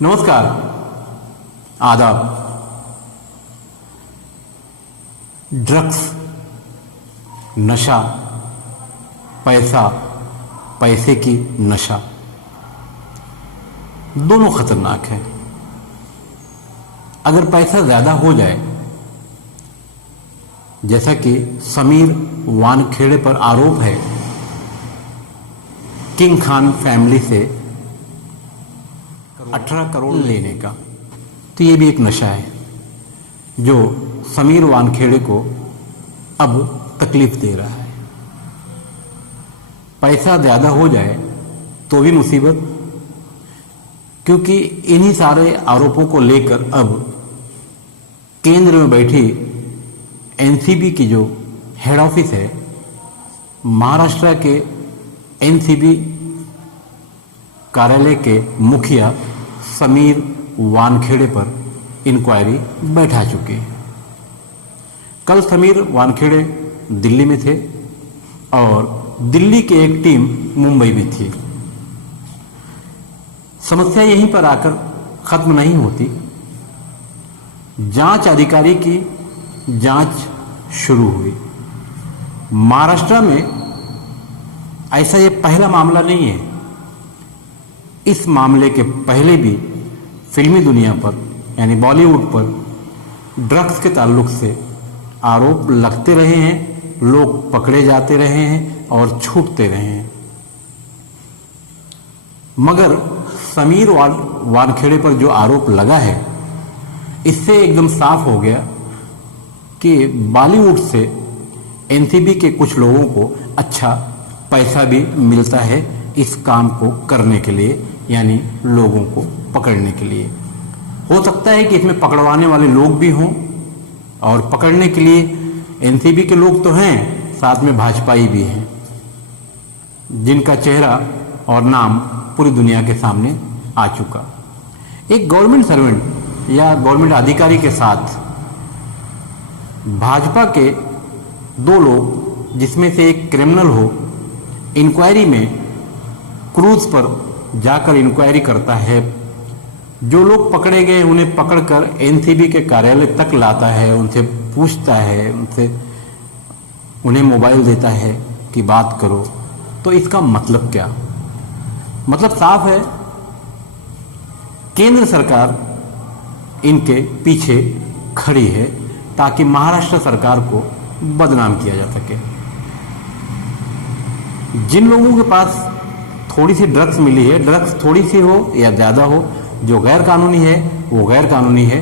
नमस्कार, आदाब। ड्रग्स, नशा, पैसा, पैसे की नशा दोनों खतरनाक है। अगर पैसा ज्यादा हो जाए, जैसा कि समीर वानखेड़े पर आरोप है किंग खान फैमिली से 18 करोड़ लेने का, तो ये भी एक नशा है जो समीर वानखेड़े को अब तकलीफ दे रहा है। पैसा ज्यादा हो जाए तो भी मुसीबत, क्योंकि इन्हीं सारे आरोपों को लेकर अब केंद्र में बैठी एनसीबी की जो हेड ऑफिस है, महाराष्ट्र के एनसीबी कार्यालय के मुखिया समीर वानखेड़े पर इंक्वायरी बैठा चुकी है। कल समीर वानखेड़े दिल्ली में थे और दिल्ली की एक टीम मुंबई में थी। समस्या यहीं पर आकर खत्म नहीं होती। जांच अधिकारी की जांच शुरू हुई। महाराष्ट्र में ऐसा ये पहला मामला नहीं है। इस मामले के पहले भी फिल्मी दुनिया पर यानी बॉलीवुड पर ड्रग्स के ताल्लुक से आरोप लगते रहे हैं, लोग पकड़े जाते रहे हैं और छूटते रहे हैं। मगर समीर वानखेड़े पर जो आरोप लगा है, इससे एकदम साफ हो गया कि बॉलीवुड से एनसीबी के कुछ लोगों को अच्छा पैसा भी मिलता है इस काम को करने के लिए, यानी लोगों को पकड़ने के लिए। हो सकता है कि इसमें पकड़वाने वाले लोग भी हों और पकड़ने के लिए एनसीबी के लोग तो हैं, साथ में भाजपाई भी हैं, जिनका चेहरा और नाम पूरी दुनिया के सामने आ चुका। एक गवर्नमेंट सर्वेंट या गवर्नमेंट अधिकारी के साथ भाजपा के दो लोग, जिसमें से एक क्रिमिनल हो, इंक्वायरी में क्रूज पर जाकर इंक्वायरी करता है। जो लोग पकड़े गए उन्हें पकड़कर एनसीबी के कार्यालय तक लाता है, उनसे पूछता है, उन्हें मोबाइल देता है कि बात करो। तो इसका मतलब क्या? मतलब साफ है, केंद्र सरकार इनके पीछे खड़ी है ताकि महाराष्ट्र सरकार को बदनाम किया जा सके। जिन लोगों के पास थोड़ी सी ड्रग्स मिली है, ड्रग्स थोड़ी सी हो या ज्यादा हो, जो गैर कानूनी है वो गैर कानूनी है।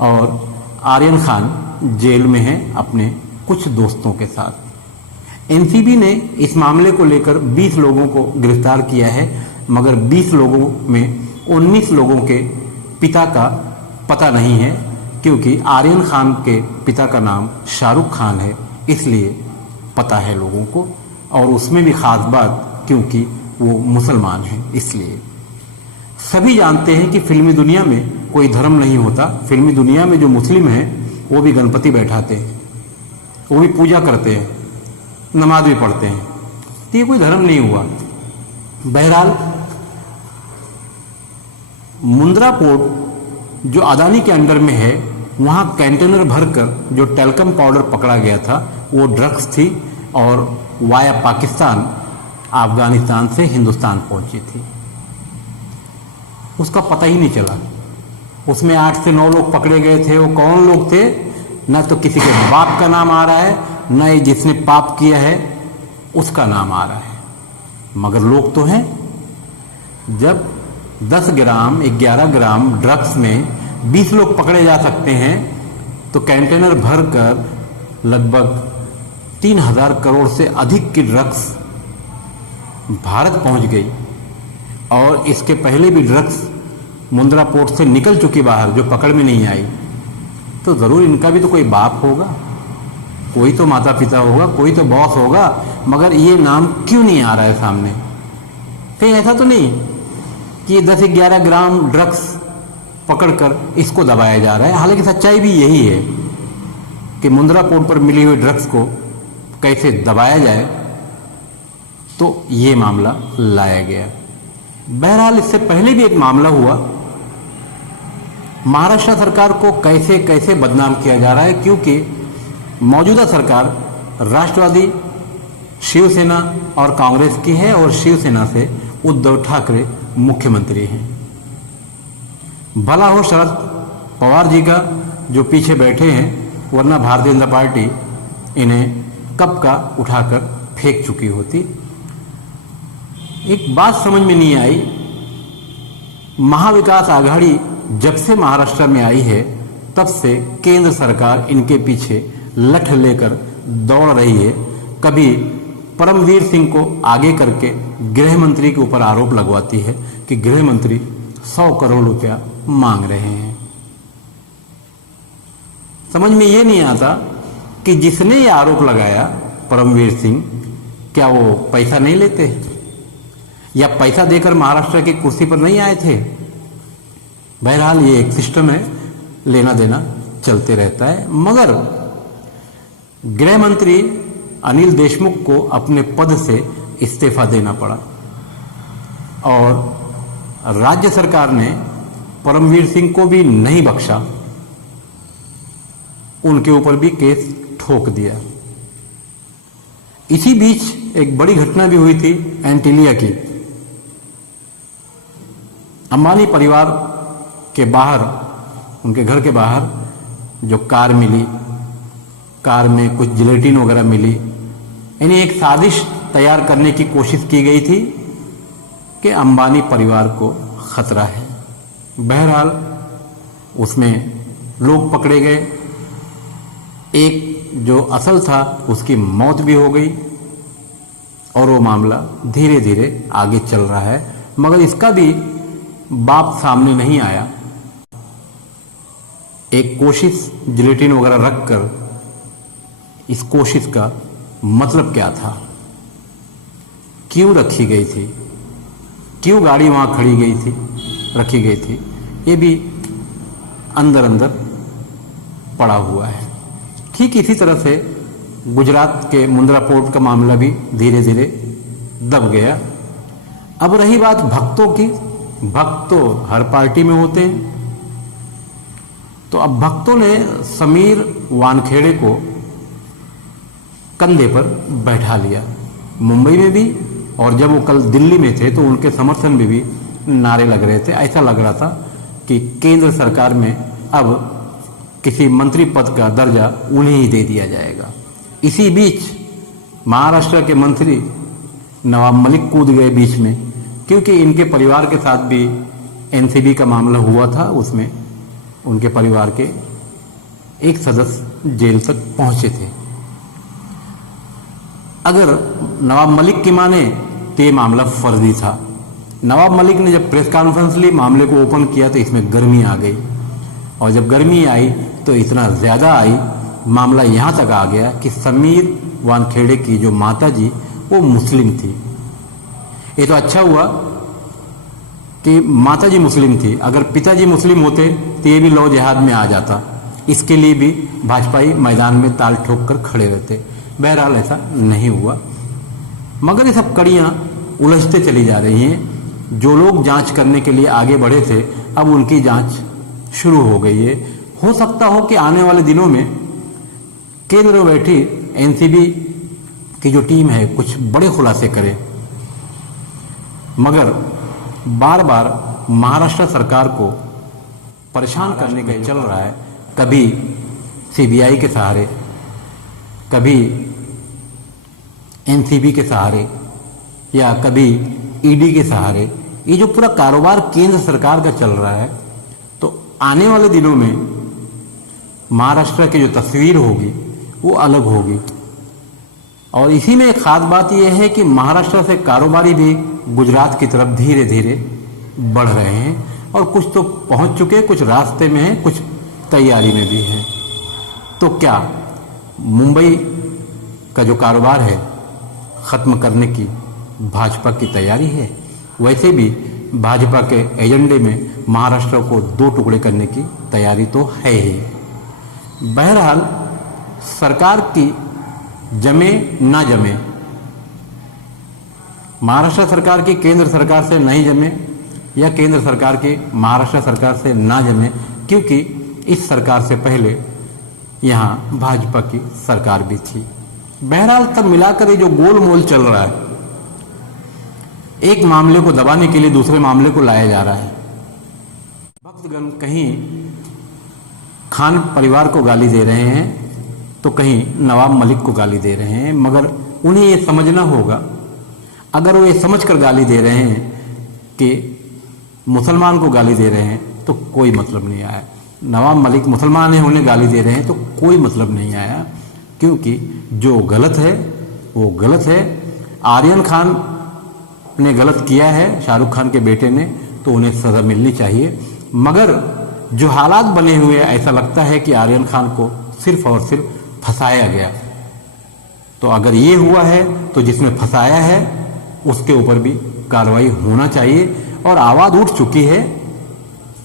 और आर्यन खान जेल में है अपने कुछ दोस्तों के साथ। एनसीबी ने इस मामले को लेकर 20 लोगों को गिरफ्तार किया है, मगर 20 लोगों में 19 लोगों के पिता का पता नहीं है, क्योंकि आर्यन खान के पिता का नाम शाहरुख खान है, इसलिए पता है लोगों को। और उसमें भी खास बात, क्योंकि वो मुसलमान हैं, इसलिए सभी जानते हैं कि फिल्मी दुनिया में कोई धर्म नहीं होता। फिल्मी दुनिया में जो मुस्लिम हैं वो भी गणपति बैठाते हैं, वो भी पूजा करते हैं, नमाज भी पढ़ते हैं, तो ये कोई धर्म नहीं हुआ। बहरहाल मुंद्रा पोर्ट जो अदानी के अंडर में है, वहां कंटेनर भरकर जो टेल्कम पाउडर पकड़ा गया था वो ड्रग्स थी और वाया पाकिस्तान अफगानिस्तान से हिंदुस्तान पहुंची थी। उसका पता ही नहीं चला। उसमें 8 से 9 लोग पकड़े गए थे। वो कौन लोग थे? न तो किसी के बाप का नाम आ रहा है, न ही जिसने पाप किया है उसका नाम आ रहा है, मगर लोग तो हैं। जब 10 ग्राम 11 ग्राम ड्रग्स में 20 लोग पकड़े जा सकते हैं, तो कंटेनर भरकर लगभग 3000 करोड़ से अधिक की ड्रग्स भारत पहुंच गई। और इसके पहले भी ड्रग्स मुंद्रा पोर्ट से निकल चुकी बाहर, जो पकड़ में नहीं आई। तो जरूर इनका भी तो कोई बाप होगा, कोई तो माता पिता होगा, कोई तो बॉस होगा, मगर ये नाम क्यों नहीं आ रहा है सामने? कहीं ऐसा तो नहीं कि 10-11 ग्राम ड्रग्स पकड़कर इसको दबाया जा रहा है। हालांकि सच्चाई भी यही है कि मुंद्रा पोर्ट पर मिली हुई ड्रग्स को कैसे दबाया जाए, तो ये मामला लाया गया। बहरहाल इससे पहले भी एक मामला हुआ महाराष्ट्र सरकार को कैसे कैसे बदनाम किया जा रहा है, क्योंकि मौजूदा सरकार राष्ट्रवादी, शिवसेना और कांग्रेस की है और शिवसेना से उद्धव ठाकरे मुख्यमंत्री हैं। भला हो शरद पवार जी का जो पीछे बैठे हैं, वरना भारतीय जनता पार्टी इन्हें कब का उठाकर फेंक चुकी होती। एक बात समझ में नहीं आई, महाविकास आघाड़ी जब से महाराष्ट्र में आई है तब से केंद्र सरकार इनके पीछे लठ लेकर दौड़ रही है। कभी परमवीर सिंह को आगे करके गृह मंत्री के ऊपर आरोप लगवाती है कि गृह मंत्री 100 करोड़ रुपया मांग रहे हैं। समझ में ये नहीं आता कि जिसने ये आरोप लगाया परमवीर सिंह, क्या वो पैसा नहीं लेते या पैसा देकर महाराष्ट्र की कुर्सी पर नहीं आए थे। बहरहाल ये एक सिस्टम है, लेना देना चलते रहता है। मगर गृह मंत्री अनिल देशमुख को अपने पद से इस्तीफा देना पड़ा और राज्य सरकार ने परमवीर सिंह को भी नहीं बख्शा, उनके ऊपर भी केस ठोक दिया। इसी बीच एक बड़ी घटना भी हुई थी एंटीलिया की। अंबानी परिवार के बाहर, उनके घर के बाहर जो कार मिली, कार में कुछ जिलेटिन वगैरह मिली, यानी एक साजिश तैयार करने की कोशिश की गई थी कि अंबानी परिवार को खतरा है। बहरहाल उसमें लोग पकड़े गए, एक जो असल था उसकी मौत भी हो गई और वो मामला धीरे धीरे आगे चल रहा है। मगर इसका भी बाप सामने नहीं आया। एक कोशिश जिलेटिन वगैरह रखकर, इस कोशिश का मतलब क्या था, क्यों रखी गई थी, क्यों गाड़ी वहां खड़ी गई थी, रखी गई थी, ये भी अंदर अंदर पड़ा हुआ है। ठीक इसी तरह से गुजरात के मुंद्रा पोर्ट का मामला भी धीरे धीरे दब गया। अब रही बात भक्तों की, भक्त तो हर पार्टी में होते हैं, तो अब भक्तों ने समीर वानखेड़े को कंधे पर बैठा लिया। मुंबई में भी, और जब वो कल दिल्ली में थे तो उनके समर्थन में भी नारे लग रहे थे। ऐसा लग रहा था कि केंद्र सरकार में अब किसी मंत्री पद का दर्जा उन्हें ही दे दिया जाएगा। इसी बीच महाराष्ट्र के मंत्री नवाब मलिक कूद गए बीच में, क्योंकि इनके परिवार के साथ भी एनसीबी का मामला हुआ था। उसमें उनके परिवार के एक सदस्य जेल तक पहुंचे थे। अगर नवाब मलिक की माने तो ये मामला फर्जी था। नवाब मलिक ने जब प्रेस कॉन्फ्रेंस ली, मामले को ओपन किया तो इसमें गर्मी आ गई, और जब गर्मी आई तो इतना ज्यादा आई, मामला यहां तक आ गया कि समीर वानखेड़े की जो माता जी वो मुस्लिम थी। ये तो अच्छा हुआ कि माता जी मुस्लिम थी, अगर पिताजी मुस्लिम होते तो ये भी लौ जिहाद में आ जाता। इसके लिए भी भाजपाई मैदान में ताल ठोक कर खड़े रहते। बहरहाल ऐसा नहीं हुआ। मगर ये सब कड़ियां उलझते चली जा रही हैं। जो लोग जांच करने के लिए आगे बढ़े थे, अब उनकी जांच शुरू हो गई है। हो सकता हो कि आने वाले दिनों में केंद्र में बैठी एनसीबी की जो टीम है कुछ बड़े खुलासे करे। मगर बार बार महाराष्ट्र सरकार को परेशान करने का चल रहा है, कभी सीबीआई के सहारे, कभी एनसीबी के सहारे, या कभी ईडी के सहारे। ये जो पूरा कारोबार केंद्र सरकार का चल रहा है, तो आने वाले दिनों में महाराष्ट्र की जो तस्वीर होगी वो अलग होगी। और इसी में एक खास बात यह है कि महाराष्ट्र से कारोबारी भी गुजरात की तरफ धीरे धीरे बढ़ रहे हैं, और कुछ तो पहुंच चुके, कुछ रास्ते में हैं, कुछ तैयारी में भी हैं। तो क्या मुंबई का जो कारोबार है खत्म करने की भाजपा की तैयारी है? वैसे भी भाजपा के एजेंडे में महाराष्ट्र को 2 टुकड़े करने की तैयारी तो है ही। बहरहाल सरकार की जमे ना जमे, महाराष्ट्र सरकार की केंद्र सरकार से नहीं जमे या केंद्र सरकार की महाराष्ट्र सरकार से ना जमे, क्योंकि इस सरकार से पहले यहाँ भाजपा की सरकार भी थी। बहरहाल तब मिलाकर ये जो गोलमोल चल रहा है, एक मामले को दबाने के लिए दूसरे मामले को लाया जा रहा है। भक्तगण कहीं खान परिवार को गाली दे रहे हैं तो कहीं नवाब मलिक को गाली दे रहे हैं, मगर उन्हें ये समझना होगा, अगर वो ये समझकर गाली दे रहे हैं कि मुसलमान को गाली दे रहे हैं तो कोई मतलब नहीं आया। नवाब मलिक मुसलमान है, उन्हें गाली दे रहे हैं तो कोई मतलब नहीं आया, क्योंकि जो गलत है वो गलत है। आर्यन खान ने गलत किया है, शाहरुख खान के बेटे ने, तो उन्हें सजा मिलनी चाहिए। मगर जो हालात बने हुए, ऐसा लगता है कि आर्यन खान को सिर्फ और सिर्फ फंसाया गया। तो अगर ये हुआ है तो जिसने फंसाया है उसके ऊपर भी कार्रवाई होना चाहिए। और आवाज उठ चुकी है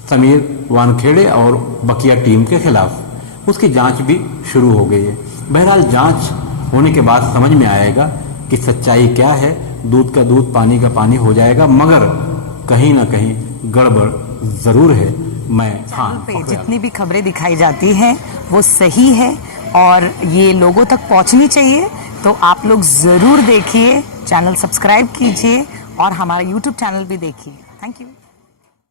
समीर वानखेड़े और बकिया टीम के खिलाफ, उसकी जांच भी शुरू हो गई है। बहरहाल जांच होने के बाद समझ में आएगा कि सच्चाई क्या है। दूध का दूध पानी का पानी हो जाएगा, मगर कहीं ना कहीं गड़बड़ जरूर है। मैं पे जितनी भी खबरें दिखाई जाती हैं वो सही है और ये लोगों तक पहुंचनी चाहिए, तो आप लोग जरूर देखिए, चैनल सब्सक्राइब कीजिए और हमारा YouTube चैनल भी देखिए। Thank you.